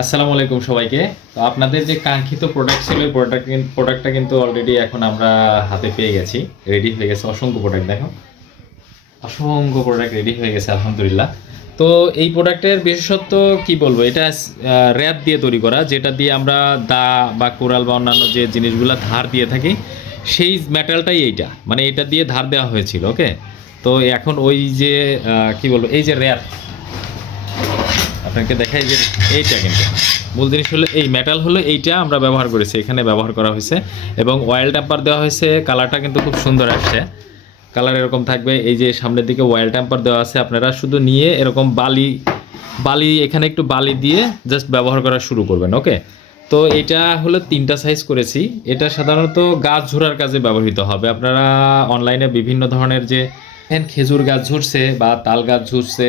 আসসালামু আলাইকুম সবাইকে। তো আপনাদের যে কাঙ্ক্ষিত প্রোডাক্ট ছিল ওই প্রোডাক্টটা কিন্তু অলরেডি এখন আমরা হাতে পেয়ে গেছি, রেডি হয়ে গেছে। অসংখ্য প্রোডাক্ট দেখো, অসংখ্য প্রোডাক্ট রেডি হয়ে গেছে আলহামদুলিল্লাহ। তো এই প্রোডাক্টের বিশেষত্ব কি বলবো, এটা র্যাপ দিয়ে তৈরি করা, যেটা দিয়ে আমরা দা বা কোরাল বা অন্যান্য যে জিনিসগুলো ধার দিয়ে থাকি সেই মেটালটাই এইটা, মানে এটা দিয়ে ধার দেওয়া হয়েছিল। ওকে, তো এখন ওই যে কি বলবো, এই যে র্যাপ আপনাকে দেখাই, যে এইটা কিন্তু মূল জিনিস হলো এই মেটাল হলো এইটা আমরা ব্যবহার করেছি, এখানে ব্যবহার করা হয়েছে এবং অয়েল ট্যাম্পার দেওয়া হয়েছে। কালারটা কিন্তু খুব সুন্দর আসছে, কালার এরকম থাকবে। এই যে সামনের দিকে অয়েল ট্যাম্পার দেওয়া আছে, আপনারা শুধু নিয়ে এরকম বালি বালি এখানে একটু বালি দিয়ে জাস্ট ব্যবহার করা শুরু করবেন। ওকে, তো এটা হলো 3টা সাইজ করেছি। এটা সাধারণত গাছ ঝোড়ার কাজে ব্যবহৃত হবে। আপনারা অনলাইনে বিভিন্ন ধরনের যে খেজুর গাছ ঝরছে বা তাল গাছ ঝরছে,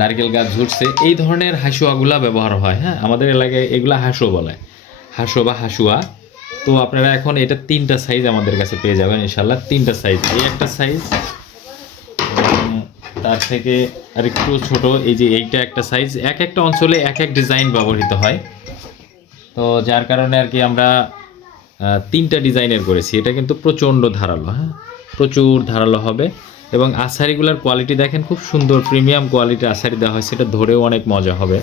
নারকেল গাছ ঝরছে, এই ধরনের হাসুয়াগুলা ব্যবহার হয়। হ্যাঁ, আমাদের এলাকায় এগুলা হাসুয়া বলে, হাসুয়া বা হাসুয়া। তো আপনারা এখন এটা 3টা সাইজ আমাদের কাছে পেয়ে যাবেন ইনশাল্লাহ। 3টা সাইজ, এই একটা সাইজ, তার থেকে আর একটু ছোট এই যে এইটা একটা সাইজ। এক একটা অঞ্চলে এক এক ডিজাইন ব্যবহৃত হয়, তো যার কারণে আর কি আমরা 3টা ডিজাইনের করেছি। এটা কিন্তু প্রচণ্ড ধারালো, হ্যাঁ প্রচুর ধারালো হবে। এবং আছারিগুলোর কোয়ালিটি দেখেন, খুব সুন্দর প্রিমিয়াম কোয়ালিটির আছারি দেওয়া হয়েছে, এটা ধরেও অনেক মজা হবে।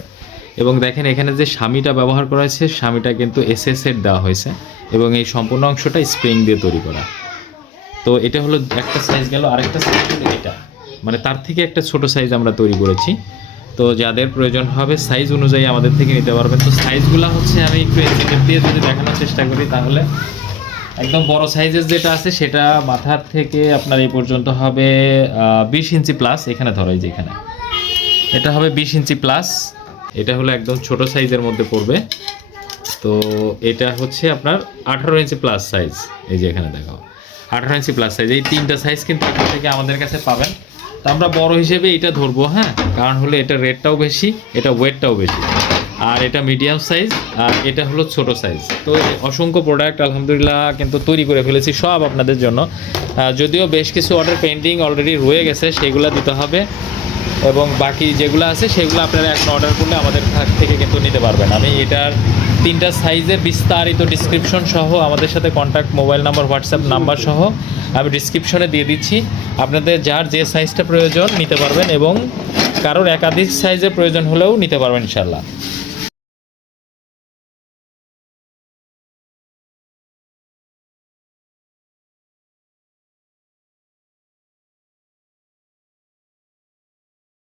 এবং দেখেন এখানে যে স্বামীটা ব্যবহার করা হয়েছে, স্বামীটা কিন্তু এসএসের দেওয়া হয়েছে এবং এই সম্পূর্ণ অংশটা স্প্রিং দিয়ে তৈরি করা। তো এটা হলো একটা সাইজ গেল, আরেকটা সাইজ হলো এটা, মানে তার থেকে একটা ছোট সাইজ আমরা তৈরি করেছি। তো যাদের প্রয়োজন হবে সাইজ অনুযায়ী আমাদের থেকে নিতে পারবেন। তো সাইজগুলো হচ্ছে আমি একটু এক্সিকেট দিয়ে যদি দেখানোর চেষ্টা করি, তাহলে একদম বড় সাইজের যেটা আছে সেটা মাথার থেকে আপনার এই পর্যন্ত হবে 20 ইঞ্চি প্লাস। এখানে ধরো, এই যে এখানে এটা হবে 20 ইঞ্চি প্লাস। এটা হলো একদম ছোট সাইজের মধ্যে পড়বে। তো এটা হচ্ছে আপনার 18 ইঞ্চি প্লাস সাইজ। এই যে এখানে দেখো 18 ইঞ্চি প্লাস সাইজ। এই 3টা সাইজ কিন্তু এখান থেকে আমাদের কাছে পাবেন। তো আমরা বড় হিসেবে এটা ধরবো, হ্যাঁ, কারণ হলো এটা রেটটাও বেশি, এটা ওয়েটটাও বেশি, আর এটা মিডিয়াম সাইজ, আর এটা হলো ছোট সাইজ। তো অসংখ্য প্রোডাক্ট আলহামদুলিল্লাহ কিন্তু তৈরি করে ফেলেছি সব আপনাদের জন্য। যদিও বেশ কিছু অর্ডার পেন্ডিং অলরেডি রয়ে গেছে, সেগুলো দিতে হবে, এবং বাকি যেগুলো আছে সেগুলো আপনারা এখন অর্ডার করলে আমাদের থেকে কিন্তু নিতে পারবেন। আমি এটার 3টা সাইজের বিস্তারিত ডিসক্রিপশন সহ আমাদের সাথে contact mobile number, WhatsApp number সহ আমি ডিসক্রিপশনে দিয়ে দিচ্ছি। আপনাদের যার যে সাইজটা প্রয়োজন নিতে পারবেন, এবং কারোর একাধিক সাইজের প্রয়োজন হলেও নিতে পারবেন ইনশাল্লাহ।